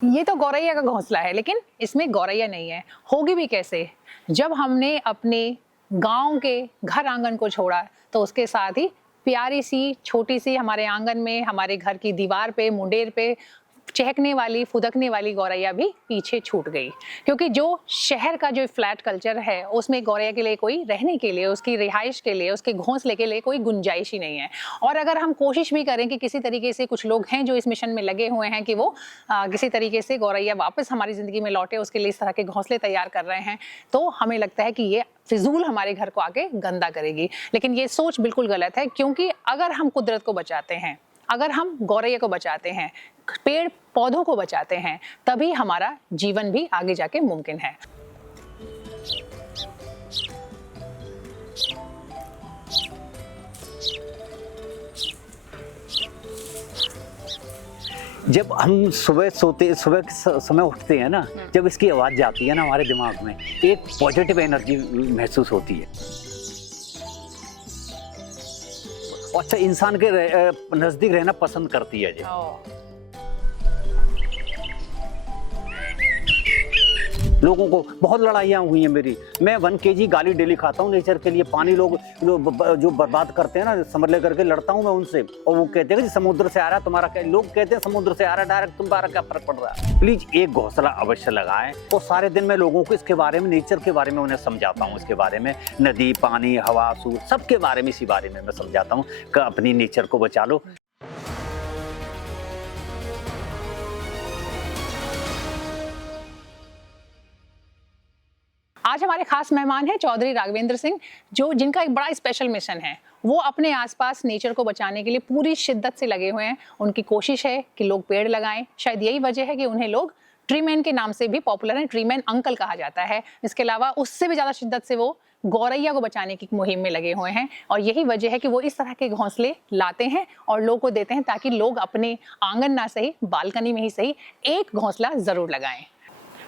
ये तो गौरैया का घोंसला है, लेकिन इसमें गौरैया नहीं है। होगी भी कैसे? जब हमने अपने गांव के घर आंगन को छोड़ा तो उसके साथ ही प्यारी सी छोटी सी हमारे आंगन में, हमारे घर की दीवार पे, मुंडेर पे चहकने वाली, फुदकने वाली गौरैया भी पीछे छूट गई। क्योंकि जो शहर का जो फ्लैट कल्चर है, उसमें गौरैया के लिए कोई रहने के लिए, उसकी रिहाइश के लिए, उसके घोंसले के लिए कोई गुंजाइश ही नहीं है। और अगर हम कोशिश भी करें कि किसी तरीके से, कुछ लोग हैं जो इस मिशन में लगे हुए हैं कि वो किसी तरीके से गौरैया वापस हमारी जिंदगी में लौटे, उसके लिए इस तरह के घोंसले तैयार कर रहे हैं, तो हमें लगता है कि ये फिजूल हमारे घर को आके गंदा करेगी। लेकिन ये सोच बिल्कुल गलत है, क्योंकि अगर हम कुदरत को बचाते हैं, अगर हम गौरैया को बचाते हैं, पेड़ पौधों को बचाते हैं, तभी हमारा जीवन भी आगे जाके मुमकिन है। जब हम सुबह के समय उठते हैं ना, जब इसकी आवाज जाती है ना हमारे दिमाग में, एक पॉजिटिव एनर्जी महसूस होती है। अच्छा, इंसान के नजदीक रहना पसंद करती है जी। लोगों को बहुत लड़ाइयाँ हुई हैं मेरी। मैं 1 kg गाली डेली खाता हूँ नेचर के लिए। पानी लोग जो बर्बाद करते हैं ना, समझ ले करके लड़ता हूँ मैं उनसे। और वो कहते हैं कि समुद्र से आ रहा है तुम्हारा क्या, लोग कहते हैं समुद्र से आ रहा है डायरेक्ट, तुम्हारा क्या फर्क पड़ रहा है। प्लीज एक घोंसला अवश्य लगाएं। और सारे दिन मैं लोगों को इसके बारे में, नेचर के बारे में उन्हें समझाता हूँ। इसके बारे में नदी, पानी, हवा, सूर्य, सबके बारे में, इसी बारे में मैं समझाता हूँ कि अपनी नेचर को बचा लो। आज हमारे खास मेहमान हैं चौधरी राघवेंद्र सिंह, जिनका एक बड़ा स्पेशल मिशन है। वो अपने आसपास नेचर को बचाने के लिए पूरी शिद्दत से लगे हुए हैं। उनकी कोशिश है कि लोग पेड़ लगाएं। शायद यही वजह है कि उन्हें लोग ट्रीमैन के नाम से भी पॉपुलर हैं। ट्रीमैन अंकल कहा जाता है। इसके अलावा उससे भी ज्यादा शिद्दत से वो गौरैया को बचाने की मुहिम में लगे हुए हैं। और यही वजह है कि वो इस तरह के घोंसले लाते हैं और लोगों को देते हैं, ताकि लोग अपने आंगन ना सही, बालकनी में ही सही, एक घोंसला जरूर लगाएं।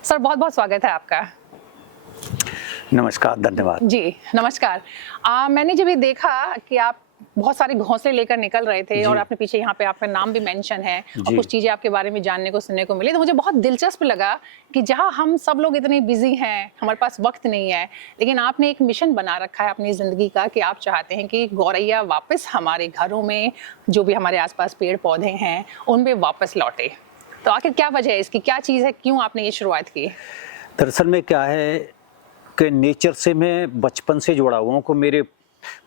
सर, बहुत बहुत स्वागत है आपका। नमस्कार, धन्यवाद जी, नमस्कार। मैंने जब ये देखा कि आप बहुत सारे घोंसले लेकर निकल रहे थे और आपने पीछे यहाँ पे आपका नाम भी मेंशन है और कुछ चीजें आपके बारे में जानने को, सुनने को मिली, तो मुझे बहुत दिलचस्प लगा कि जहाँ हम सब लोग इतने बिजी हैं, हमारे पास वक्त नहीं है, लेकिन आपने एक मिशन बना रखा है अपनी जिंदगी का कि आप चाहते हैं कि गौरैया वापस हमारे घरों में, जो भी हमारे आसपास पेड़ पौधे हैं, उनमें वापस लौटे। तो आखिर क्या वजह है इसकी, क्या चीज़ है, क्यों आपने ये शुरुआत की? दरअसल में क्या है कि नेचर से मैं बचपन से जुड़ा हुआ हूँ। को मेरे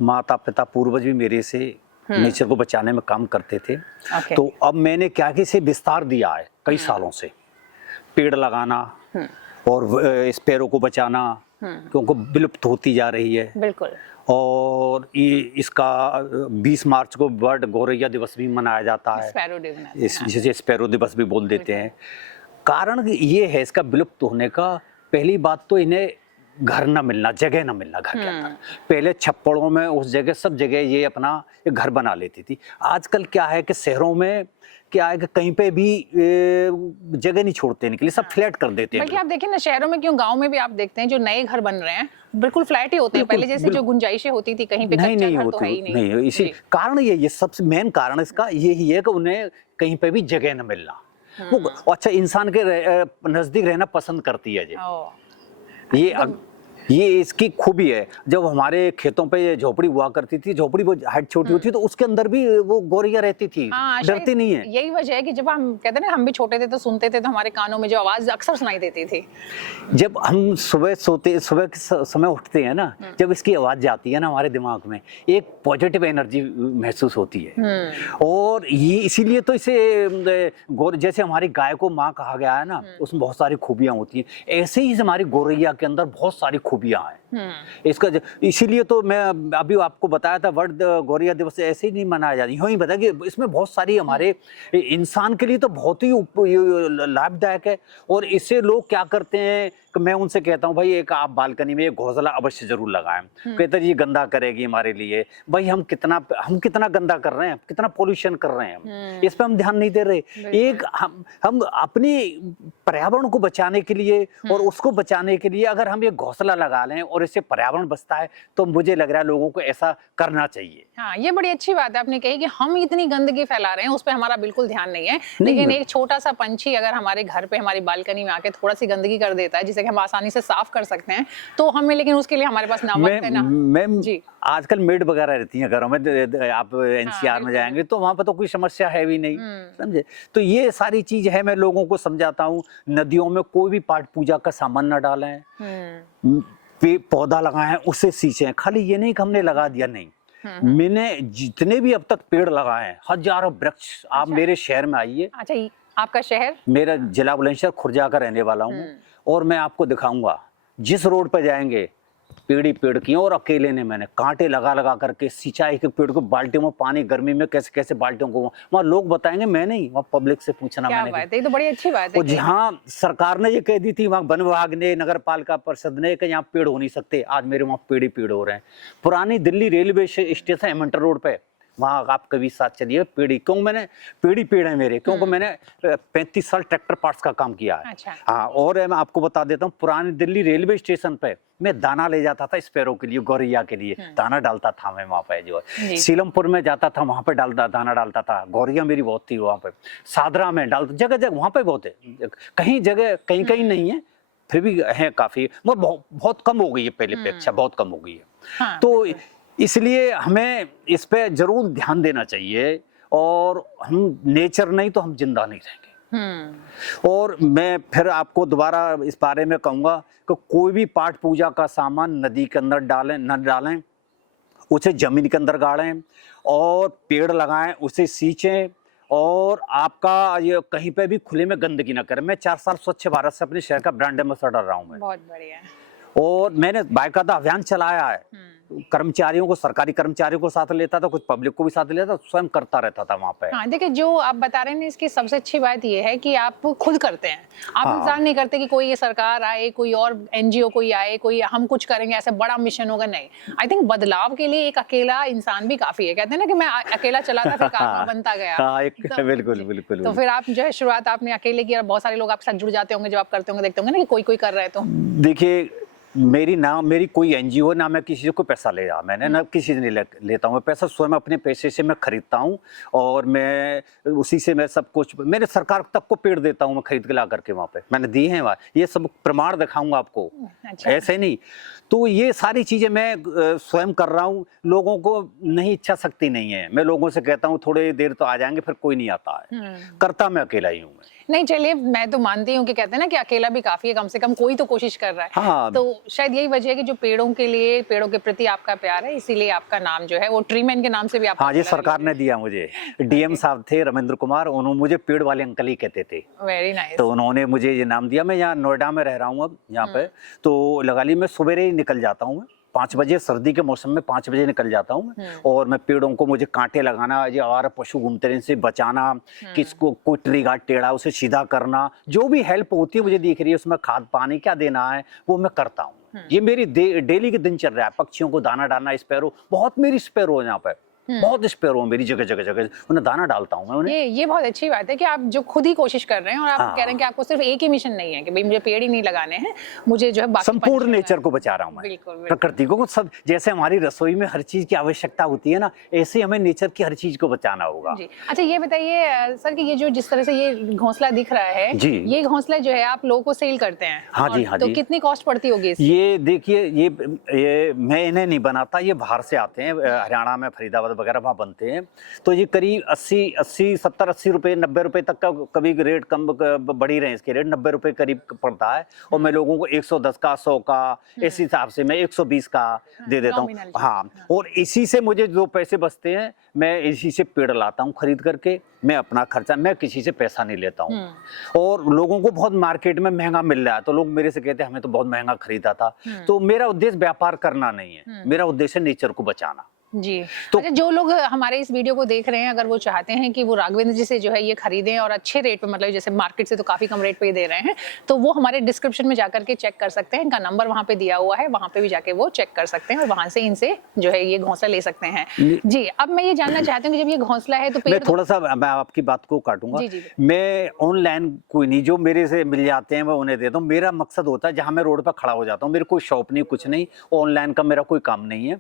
माता पिता, पूर्वज भी मेरे से नेचर को बचाने में काम करते थे। तो अब मैंने क्या कि इसे विस्तार दिया है कई सालों से। पेड़ लगाना और स्पैरो को बचाना, क्योंकि विलुप्त होती जा रही है। बिल्कुल। और ये इसका 20 मार्च को वर्ल्ड गौरैया दिवस भी मनाया जाता है। जिसे स्पैरो दिवस भी बोल देते हैं। कारण ये है इसका विलुप्त होने का, पहली बात तो इन्हें घर न मिलना, जगह न मिलना घर के अंदर। पहले छप्पड़ों में, उस जगह, सब जगह ये अपना एक घर बना लेती थी। आजकल क्या है कि शहरों में क्या है कि कहीं पे भी जगह नहीं छोड़ते इनके लिए, सब फ्लैट कर देते हैं। बल्कि आप देखिए ना, शहरों में क्यों, गांव में भी आप देखते हैं जो नए घर बन रहे हैं बिल्कुल फ्लैट ही होते हैं। पहले जैसे जो गुंजाइशें होती थी कहीं पे कच्चा घर तो है ही नहीं। इसी कारण ये सबसे मेन कारण इसका यही है कि उन्हें कहीं पे भी जगह न मिलना। वो अच्छा, इंसान के नजदीक रहना पसंद करती है जी। ये इसकी खूबी है। जब हमारे खेतों पे ये झोपड़ी हुआ करती थी, झोपड़ी वो हाइट छोटी होती, तो उसके अंदर भी वो गौरैया रहती थी। डरती नहीं है। यही वजह है कि जब हम कहते हैं ना, हम भी छोटे थे तो सुनते थे, तो हमारे कानों में जो आवाज अक्सर सुनाई देती थी। जब हम सुबह के समय उठते हैं ना, जब इसकी आवाज जाती है ना हमारे दिमाग में, एक पॉजिटिव एनर्जी महसूस होती है। और ये इसीलिए तो इसे जैसे हमारी गाय को माँ कहा गया है ना, उसमें बहुत सारी खूबियां होती हैं। ऐसे ही हमारी गौरैया के अंदर बहुत सारी खूबियां हैं। इसका इसीलिए तो मैं अभी आपको बताया था, वर्ल्ड गौरैया दिवस ऐसे ही नहीं मनाया जाता, यूं ही बताया कि इसमें बहुत सारी हमारे इंसान के लिए तो बहुत ही लाभदायक है। और इससे लोग क्या करते हैं कि मैं उनसे कहता हूँ, भाई एक आप बालकनी में एक घोंसला अवश्य जरूर लगाएं। कहते हैं ये गंदा करेगी हमारे लिए। भाई हम कितना गंदा कर रहे हैं, कितना पोल्यूशन कर रहे हैं, इस पे हम ध्यान नहीं दे रहे। एक हम अपनी पर्यावरण को बचाने के लिए और उसको बचाने के लिए अगर हम एक घोंसला लगा लें और और इससे पर्यावरण बचता है, तो मुझे लग रहा है लोगों को ऐसा करना चाहिए। हाँ, ये बड़ी अच्छी बात है आपने कही कि हम इतनी गंदगी फैला रहे हैं, उस पे हमारा बिल्कुल ध्यान नहीं है। लेकिन एक छोटा सा पंछी अगर हमारे घर पे, हमारी बालकनी में आके थोड़ा सी गंदगी कर देता है, जिसे कि हम आसानी से साफ कर सकते हैं, तो हमें, लेकिन उसके लिए हमारे पास ना वक्त है ना। मैम, जी। आजकल मेड वगैरह रहती हैं घरों में, आप एनसीआर में जाएंगे तो वहां पर तो कोई समस्या है भी नहीं, समझे। तो ये सारी चीज है, मैं लोगों को समझाता हूँ, नदियों में कोई भी पाठ पूजा का सामान न डालें, पौधा लगाएं, उससे सींचें। खाली ये नहीं कि हमने लगा दिया, नहीं, मैंने जितने भी अब तक पेड़ लगाए हैं, हजारों वृक्ष। आप मेरे शहर में आइए। अच्छा, आपका शहर? मेरा जिला बुलंदशहर खुर्जा का रहने वाला हूँ, और मैं आपको दिखाऊंगा, जिस रोड पर जाएंगे पेड़ ही पेड़ की, और अकेले ने मैंने कांटे लगा लगा करके सिंचाई के पेड़ को, बाल्टियों में पानी, गर्मी में कैसे कैसे बाल्टियों को, वहाँ लोग बताएंगे, मैं नहीं, वहाँ पब्लिक से पूछना। क्या मैंने बात है, ये तो बड़ी अच्छी बात है। और जहाँ सरकार ने ये कह दी थी, वहाँ वन विभाग ने, नगर पालिका परिषद ने, कि यहाँ पेड़ हो नहीं सकते, आज मेरे वहाँ पेड़ ही पेड़ हो रहे हैं। पुरानी दिल्ली रेलवे स्टेशन एमंटर रोड पे, वहाँ आप कभी साथ चलिए, पेड़ी, क्यों मैंने पेड़ी पेड़ है मेरे, क्योंकि मैंने 35 साल ट्रैक्टर पार्ट्स का काम किया है। अच्छा। हाँ, और मैं आपको बता देता हूँ, पुरानी दिल्ली रेलवे स्टेशन पे मैं दाना ले जाता था स्पैरो के लिए, गौरैया के लिए दाना डालता था मैं वहाँ पे, जो है सीलमपुर में जाता था, वहाँ पे दाना डालता था, गौरैया मेरी बहुत थी वहाँ पे, सादरा में डालता, जगह जगह वहाँ पे बहुत है, कहीं जगह कहीं कहीं नहीं है, फिर भी है काफी, मगर बहुत कम हो गई है पहले अपेक्षा, बहुत कम हो गई है। हाँ, तो इसलिए हमें इस पे जरूर ध्यान देना चाहिए, और हम नेचर नहीं तो हम जिंदा नहीं रहेंगे। और मैं फिर आपको दोबारा इस बारे में कहूंगा कि कोई भी पाठ पूजा का सामान नदी के अंदर न डालें, उसे जमीन के अंदर गाड़ें, और पेड़ लगाएं, उसे सींचें, और आपका ये कहीं पे भी खुले में गंदगी ना करें। मैं 4 साल स्वच्छ भारत से अपने शहर का ब्रांड एम्बेसडर रहा हूं मैं। बहुत बढ़िया। और मैंने बाकायदा अभियान चलाया है, कर्मचारियों को, सरकारी कर्मचारियों को साथ लेता था, कुछ पब्लिक को भी साथ लेता था, स्वयं करता रहता था वहाँ पे। हाँ, देखिए, जो आप बता रहे हैं इसकी सबसे अच्छी बात ये है कि आप खुद करते हैं, आप इंतजार नहीं करते कि कोई ये सरकार आए, कोई और एनजीओ कोई आए, कोई हम कुछ करेंगे, ऐसे बड़ा मिशन होगा, नहीं। आई थिंक बदलाव के लिए एक अकेला इंसान भी काफी है। कहते हैं ना कि मैं अकेला चला था, फिर कारवां बनता गया। तो, बिल्कुल बिल्कुल। तो फिर आप जो है शुरुआत आपने अकेले की, और बहुत सारे लोग आपके साथ जुड़ जाते होंगे जब आप करते होंगे, देखते होंगे ना कि कोई कर रहा है। तो देखिए, मेरी कोई एनजीओ ना, मैं किसी से कोई पैसा ले रहा, मैंने ना किसी से नहीं लेता हूँ मैं पैसा, स्वयं अपने पैसे से मैं खरीदता हूँ, और मैं उसी से मैं सब कुछ, मेरे सरकार तक को पेड़ देता हूँ मैं खरीद के ला करके, वहाँ पे मैंने दिए हैं, वहाँ ये सब प्रमाण दिखाऊंगा आपको। अच्छा। ऐसे नहीं, तो ये सारी चीजें मैं स्वयं कर रहा हूँ। लोगों को नहीं, इच्छा शक्ति नहीं है, मैं लोगों से कहता हूँ थोड़ी देर तो आ जाएंगे, फिर कोई नहीं आता है, करता मैं अकेला ही हूँ। नहीं, चलिए, मैं तो मानती हूँ कि कहते हैं ना कि अकेला भी काफी है, कम से कम कोई तो कोशिश कर रहा है। हाँ। तो शायद यही वजह है कि जो पेड़ों के लिए, पेड़ों के प्रति आपका प्यार है, इसीलिए आपका नाम जो है वो ट्रीमैन के नाम से भी आपका। हाँ, ये सरकार ने दिया मुझे, डीएम साहब थे रमेंद्र कुमार, उन्होंने मुझे पेड़ वाले अंकल ही कहते थे। Very nice. तो उन्होंने मुझे ये नाम दिया। मैं यहाँ नोएडा में रह रहा हूँ अब, यहाँ पे तो लगा ली, मैं सवेरे ही निकल जाता हूँ, 5 बजे, सर्दी के मौसम में 5 बजे निकल जाता हूँ मैं, और मैं पेड़ों को, मुझे कांटे लगाना, ये आवारा पशु घूमते रहने से बचाना, किसको कोई ट्री गार्ड टेढ़ा उसे सीधा करना, जो भी हेल्प होती है मुझे दिख रही है, उसमें खाद पानी क्या देना है वो मैं करता हूँ। ये मेरी डेली की दिनचर्या है। पक्षियों को दाना डालना, स्पैरो, बहुत मेरी स्पैरो है यहाँ पे, बहुत स्पैरो मेरी जगह जगह जगह, उन्हें दाना डालता हूँ मैं उन्हें। ये बहुत अच्छी बात है कि आप जो खुद ही कोशिश कर रहे हैं, और आप कह रहे हैं कि आपको सिर्फ एक ही मिशन नहीं है कि भाई मुझे पेड़ ही नहीं लगाने हैं, मुझे जो है बाकी संपूर्ण नेचर को बचा रहा हूँ मैं, प्रकृति को सब। जैसे हमारी रसोई में हर चीज की आवश्यकता होती है ना, ऐसे हमें नेचर की हर चीज को बचाना होगा। जी। अच्छा, ये बताइए सर कि ये जो जिस तरह से ये घोंसला दिख रहा है जी, ये घोंसला जो है आप लोगों को सेल करते हैं? हाँ जी, हाँ तो जी। कितनी कॉस्ट पड़ती होगी इसकी? ये देखिए, ये मैं इन्हें नहीं बनाता, ये बाहर से आते हैं, हरियाणा में फरीदाबाद वगैरह वहाँ बनते हैं। तो ये करीब 70-80 रुपए, 90 रुपए तक का, कभी रेट कम बढ़ी रहे इसके रेट, 90 रुपए करीब पड़ता है। और मैं लोगों को 110 का, 100 का, इस हिसाब से मैं 120 का दे देता हूँ। हाँ, और इसी से मुझे जो पैसे बचते हैं, मैं इसी से पेड़ लाता हूँ खरीद करके, मैं अपना खर्चा, मैं किसी से पैसा नहीं लेता हूँ। और लोगों को बहुत मार्केट में महंगा मिल रहा है, तो लोग मेरे से कहते हैं हमें तो बहुत महंगा खरीदा था। तो मेरा उद्देश्य व्यापार करना नहीं है, मेरा उद्देश्य नेचर को बचाना। जी। तो अच्छा, जो लोग हमारे इस वीडियो को देख रहे हैं, अगर वो चाहते हैं कि वो राघवेंद्र जी से जो है ये खरीदें और अच्छे रेट पे, मतलब जैसे मार्केट से तो काफी कम रेट पे ही दे रहे हैं, तो वो हमारे डिस्क्रिप्शन में जाकर के चेक कर सकते हैं। इनका नंबर वहाँ पे दिया हुआ है, वहाँ पे भी जाके वो चेक कर सकते हैं और वहाँ से इनसे जो है ये घोंसला ले सकते हैं। जी, अब मैं ये जानना चाहती हूँ कि जब ये घोंसला है तो मैं पेड़ थोड़ा सा मैं आपकी बात को काटूंगा। जी, जी। मैं ऑनलाइन कोई नहीं, जो मेरे से मिल जाते हैं मैं उन्हें देता हूँ। मेरा मकसद होता है जहाँ मैं रोड पर खड़ा हो जाता हूँ, मेरे कोई शॉप नहीं, कुछ नहीं, ऑनलाइन का मेरा कोई काम नहीं है।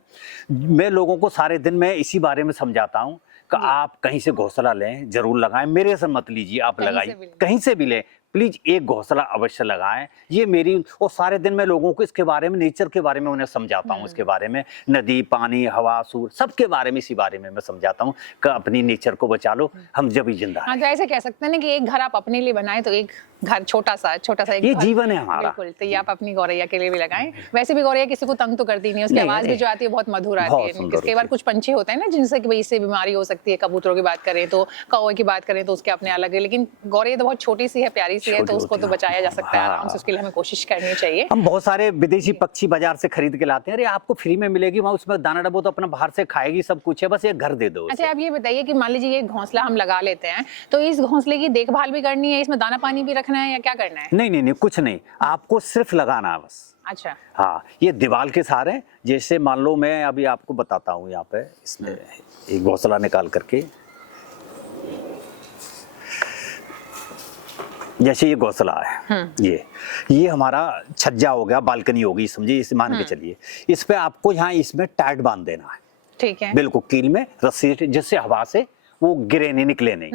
मैं लोगों को सारे दिन मैं इसी बारे में समझाता हूँ कि आप कहीं से घोंसला लें, जरूर लगाएं, मेरे से मत लीजिए, आप लगाइए, कहीं से भी लें, प्लीज एक घोंसला अवश्य लगाएं। ये मेरी, और सारे दिन मैं लोगों को इसके बारे में, नेचर के बारे में उन्हें समझाता हूँ, इसके बारे में, नदी, पानी, हवा, सूर्य, सबके बारे में, इसी बारे में मैं समझाता हूँ कि अपनी नेचर को बचा लो, हम जब ही जिंदा हाँ, तो ऐसे कह सकते हैं ना कि एक घर आप अपने लिए बनाएं तो एक घर छोटा सा एक ये घर, जीवन है हमारा। बिल्कुल, तो ये आप अपनी गौरैया के लिए भी लगाएं। वैसे भी गौरैया किसी को तंग तो करती नहीं, उसकी आवाज भी जो आती है बहुत मधुर आती है। कई बार कुछ पंछी होते हैं ना जिनसे कि भाई इससे बीमारी हो सकती है, कबूतरों की बात करें तो, कौवे की बात करें तो उसके अपने अलग है, लेकिन गौरैया तो बहुत छोटी सी है, प्यारी सी है, तो उसको तो बचाया जा सकता है आराम से, उसके लिए हमें कोशिश करनी चाहिए। हम बहुत सारे विदेशी पक्षी बाजार से खरीद के लाते हैं, अरे आपको फ्री में मिलेगी, वहाँ उसमें दाना डब्बो तो अपना बाहर से खाएगी, सब कुछ है, बस एक घर दे दो। अच्छा, आप ये बताइए कि मान लीजिए ये घोंसला हम लगा लेते हैं, तो इस घोंसले की देखभाल भी करनी है, इसमें दाना पानी भी रखना है या क्या करना है? नहीं नहीं नहीं, कुछ नहीं, आपको सिर्फ लगाना है बस। अच्छा, हाँ, ये दीवार के सहारे, जैसे मान लो मैं अभी आपको बताता हूँ, यहाँ पे इसमें एक घोंसला निकाल करके, जैसे ये घोंसला है, ये हमारा छज्जा हो गया, बालकनी होगी, समझिए, इसे मान के चलिए, इस पे आपको यहाँ इसमें टाइट बांध देना है, ठीक है, बिल्कुल कील में रस्सी, जिससे हवा से वो गिरे नहीं, निकले नहीं।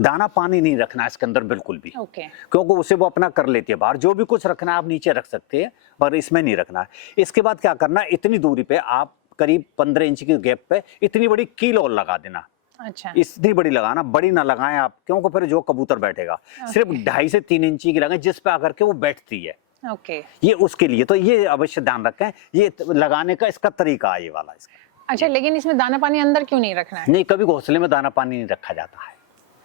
दाना पानी नहीं रखना है इसके अंदर बिल्कुल भी, क्योंकि उसे वो अपना कर लेती है बाहर। जो भी कुछ रखना है आप नीचे रख सकते हैं, पर इसमें नहीं रखना है। इसके बाद क्या करना है, इतनी दूरी पे आप करीब 15 इंच की गैप पे इतनी बड़ी कील और लगा देना। अच्छा, इतनी बड़ी लगाना, बड़ी ना लगाएं आप, क्योंकि फिर जो कबूतर बैठेगा, सिर्फ 2.5 से 3 इंची की लगाएं, जिस पे आकर के वो बैठती है। ओके, ये उसके लिए, तो ये अवश्य ध्यान रखें, ये लगाने का इसका तरीका है, ये वाला इसका। अच्छा, लेकिन इसमें दाना पानी अंदर क्यों नहीं रखना है? नहीं, कभी घोंसले में दाना पानी नहीं रखा जाता है।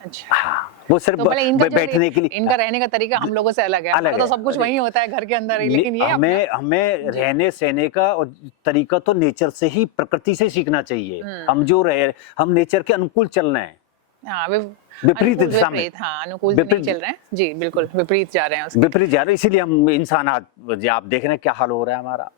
अच्छा, हाँ, वो सिर्फ तो बैठने के लिए। इनका रहने का तरीका हम लोगों से अलग है, तो सब कुछ वही होता है घर के अंदर ही, लेकिन ये हमें रहने सहने का और तरीका तो नेचर से ही, प्रकृति से सीखना चाहिए। हम जो रहे, हम नेचर के अनुकूल चल रहे हैं। हाँ, विपरीत दिशा में, हाँ, अनुकूल नहीं चल रहे हैं जी, बिल्कुल विपरीत जा रहे हैं, विपरीत जा रहे हैं, इसीलिए हम इंसान आज आप देख रहे हैं क्या हाल हो रहा है हमारा।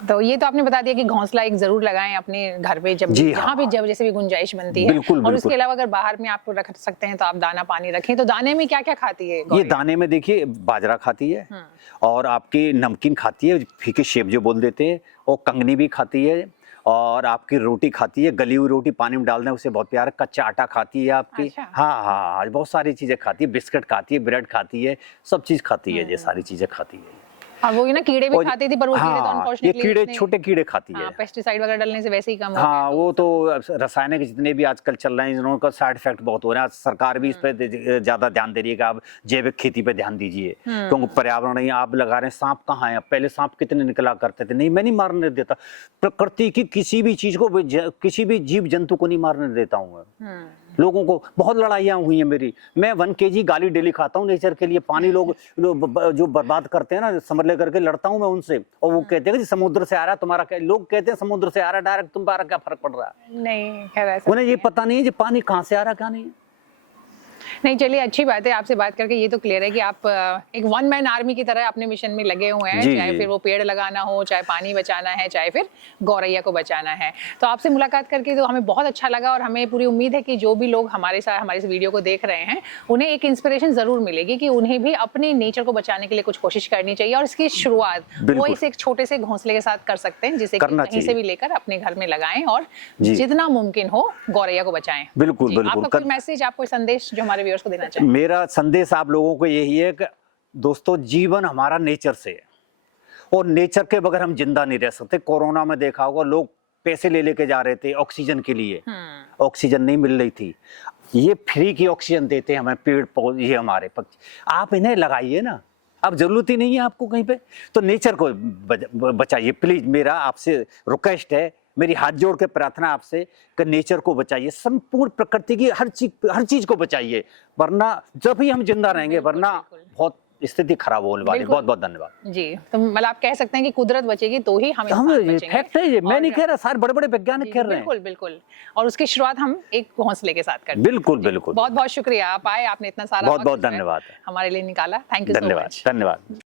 तो ये तो आपने बता दिया कि घोंसला एक जरूर लगाएं अपने घर पे, जब जहाँ भी, जब जैसे भी गुंजाइश बनती है। और उसके अलावा अगर बाहर में आप रख सकते हैं तो आप दाना पानी रखें। तो दाने में क्या क्या खाती है ये? दाने में देखिए बाजरा खाती है, और आपकी नमकीन खाती है, फीकी शेप जो बोल देते हैं, और कंगनी भी खाती है, और आपकी रोटी खाती है, गली हुई रोटी पानी में डाल दें उसे बहुत प्यारा, कच्चा आटा खाती है आपकी। अच्छा। हाँ हाँ, बहुत सारी चीजें खाती है, बिस्किट खाती है, ब्रेड खाती है, सब चीज खाती है, ये सारी चीजें खाती है। और वो ना कीड़े भी खाती थी, पर वो कीड़े तो अनफॉर्चुनेटली, ये कीड़े, छोटे कीड़े खाती है। पेस्टिसाइड वगैरह डालने से वैसे ही कम हो हाँ, वो तो रासायनिक जितने भी आजकल चल रहे हैं, इनका साइड इफेक्ट बहुत हो रहा है। सरकार भी इस पे ज्यादा ध्यान दे रही है कि आप जैविक खेती पे ध्यान दीजिए, क्योंकि पर्यावरण नहीं आप लगा रहे हैं। सांप कहाँ है? पहले सांप कितने निकला करते थे, नहीं मैं नहीं मारने देता, प्रकृति की किसी भी चीज को, किसी भी जीव जंतु को नहीं मारने देता हूँ। लोगों को बहुत लड़ाइयाँ हुई हैं मेरी, मैं 1 kg गाली डेली खाता हूँ नेचर के लिए। पानी लोग जो बर्बाद करते हैं ना, समर लेकर के लड़ता हूँ मैं उनसे, और वो कहते हैं कि समुद्र से आ रहा है तुम्हारा क्या, लोग कहते हैं समुद्र से आ रहा है डायरेक्ट, तुम्हारा क्या फर्क पड़ रहा है? नहीं, खैर ऐसा उन्हें ये पता नहीं है कि पानी कहाँ से आ रहा क्या नहीं है। नहीं, चलिए अच्छी बात है, आपसे बात करके ये तो क्लियर है कि आप एक 1 मैन आर्मी की तरह अपने मिशन में लगे हुए हैं, चाहे फिर वो पेड़ लगाना हो, चाहे पानी बचाना है, चाहे फिर गौरैया को बचाना है। तो आपसे मुलाकात करके तो हमें बहुत अच्छा लगा, और हमें पूरी उम्मीद है कि जो भी लोग हमारे साथ हमारे इस वीडियो को देख रहे हैं, उन्हें एक इंस्पिरेशन जरूर मिलेगी कि उन्हें भी अपने नेचर को बचाने के लिए कुछ कोशिश करनी चाहिए, और इसकी शुरुआत वो इस एक छोटे से घोंसले के साथ कर सकते हैं, जिसे कहीं से भी लेकर अपने घर में लगाएं और जितना मुमकिन हो गौरैया को बचाएं। बिल्कुल बिल्कुल। आपका कोई मैसेज, आप कोई संदेश जो हमारे व्यूअर्स को देना चाहें? मेरा संदेश आप लोगों को यही है कि दोस्तों, जीवन हमारा नेचर से है, और नेचर के बगैर हम जिंदा नहीं रह सकते। कोरोना में देखा होगा, लोग पैसे ले लेके जा रहे थे ऑक्सीजन के लिए, ऑक्सीजन नहीं मिल रही थी। ये फ्री की ऑक्सीजन देते हैं हमें पेड़ पौधे, ये हमारे पक्षी, आप इन्हें लगाइए ना, अब जरूरत ही नहीं है आपको कहीं पे, तो नेचर को बचाइए प्लीज। मेरा आपसे रिक्वेस्ट है, मेरी हाथ जोड़ के प्रार्थना आपसे कि नेचर को बचाइए, संपूर्ण प्रकृति की हर चीज को बचाइए, वरना जब ही हम जिंदा रहेंगे, वरना बहुत स्थिति खराब होने वाली है। बिल्कुल। बहुत बहुत धन्यवाद जी, तो मतलब आप कह सकते हैं कि कुदरत बचेगी तो ही हम हम इंसान बचेंगे। फैक्ट है ये, मैं नहीं और- कह रहा, सारे बड़े बड़े वैज्ञानिक जी, कह रहे हैं। बिल्कुल बिल्कुल। और उसकी शुरुआत हम एक हौसले के साथ करते हैं। बिल्कुल बिल्कुल। बहुत बहुत शुक्रिया, आप आए, आपने इतना सारा बहुत वक्त बहुत जो है धन्यवाद। हमारे लिए निकाला। थैंक यू सो धन्यवाद मच। धन्यवाद।